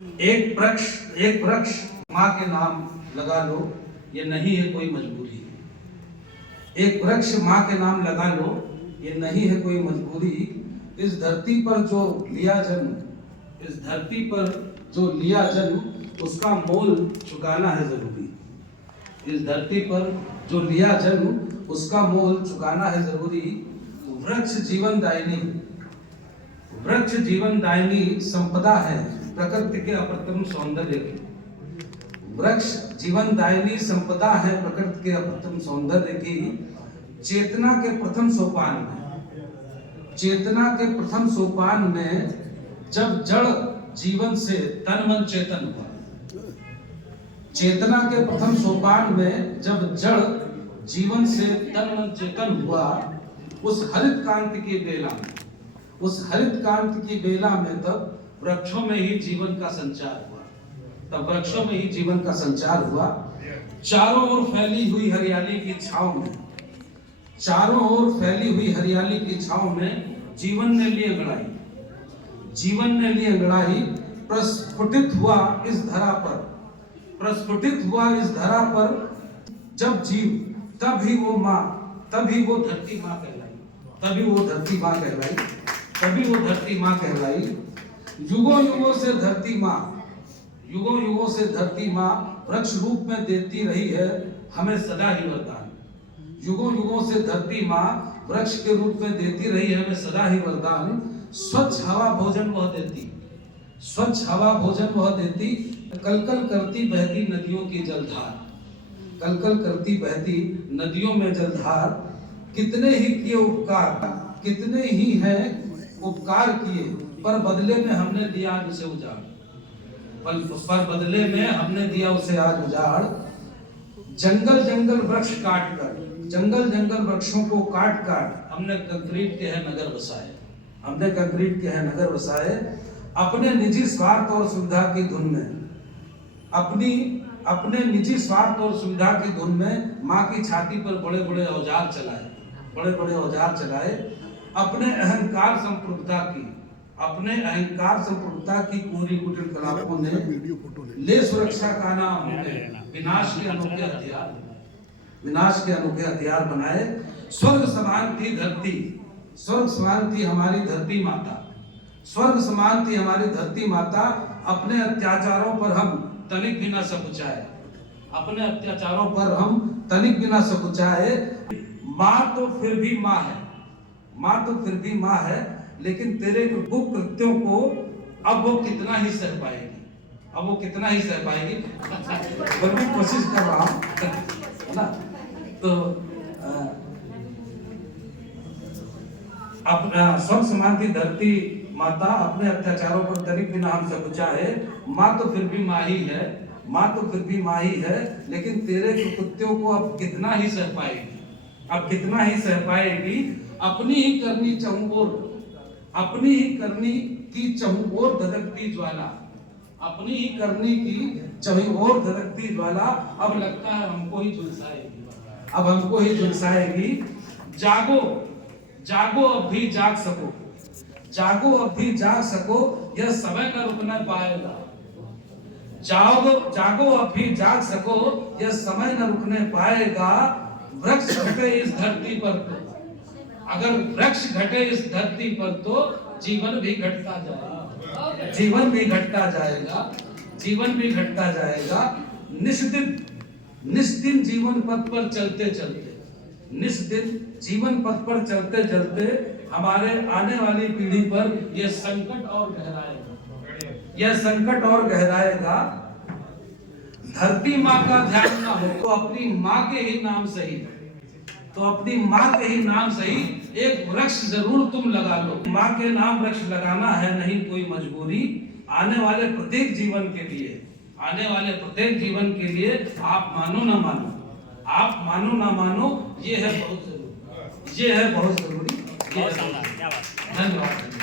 एक वृक्ष माँ के नाम लगा लो, ये नहीं है कोई मजबूरी। एक वृक्ष माँ के नाम लगा लो, ये नहीं है कोई मजबूरी। इस धरती पर जो लिया जन्म, इस धरती पर जो लिया जन्म, उसका मोल चुकाना है जरूरी। इस धरती पर जो लिया जन्म, उसका मोल चुकाना है जरूरी। वृक्ष जीवन दायिनी संपदा है प्रकृति के अप्रतिम सौंदर्य की। वृक्ष जीवन दायिनी संपदा है प्रकृति के अप्रतिम सौंदर्य की। चेतना के प्रथम सोपान में जब जड़ जीवन से तन मन चेतन हुआ, चेतना के प्रथम सोपान में जब जड़ जीवन से तन मन चेतन हुआ, उस हरित कांति की बेला में तब वृक्षों में ही जीवन का संचार हुआ। चारों ओर फैली हुई हरियाली की छांव में जीवन ने ली अंगड़ाई। प्रस्फुटित हुआ इस धरा पर जब जीव, तभी वो धरती माँ कहलाई। युगों युगों से धरती माँ वृक्ष रूप में देती रही है हमें सदा ही वरदान। युगों युगों से धरती माँ वृक्ष के रूप में देती रही है हमें सदा ही वरदान। स्वच्छ हवा भोजन वह देती। कलकल करती बहती नदियों में जलधार। कितने ही हैं उपकार किए, पर बदले में हमने दिया आज उजाड़। जंगल वृक्षों को काट हमने कंक्रीट के है नगर बसाए। अपने निजी स्वार्थ और सुविधा की धुन में माँ की छाती पर बड़े बड़े औजार चलाए। अपने अहंकार संप्रभुता की कोरी कुटिल कलापों ने ले सुरक्षा का नाम विनाश के अनोखे हथियार बनाए। स्वर्ग समान थी हमारी धरती माता। अपने अत्याचारों पर हम तनिक भी न सकुचाए। माँ तो फिर भी माँ है, लेकिन तेरे कुकृत्यों को अब वो कितना ही सह पाएगी। पर भी कोशिश कर रहा हूँ, है ना। तो स्वर्ग समान थी धरती माता, अपने अत्याचारों पर तनिक भी न हम सकुचाए। माँ तो फिर भी माँ ही है, लेकिन तेरे कुकृत्यों को अब कितना ही सह पाएगी। अपनी ही करनी की चहुं ओर धधकती ज्वाला। अब लगता है हमको ही झुलसाएगी। जागो अब भी जाग सको, यह समय न रुकने पाएगा। जागो अब भी जाग सको, यह समय न रुकने पाएगा। वृक्ष घटे इस धरती पर तो, अगर वृक्ष घटे इस धरती पर तो जीवन भी घटता जाएगा। निस्दिन जीवन पथ पर चलते हमारे आने वाली पीढ़ी पर यह संकट और गहराएगा। धरती माँ का ध्यान ना हो तो अपनी माँ के ही नाम सही एक वृक्ष जरूर तुम लगा लो। माँ के नाम वृक्ष लगाना है नहीं कोई मजबूरी। आने वाले प्रत्येक जीवन के लिए आप मानो ना मानो, ये है बहुत जरूरी। धन्यवाद।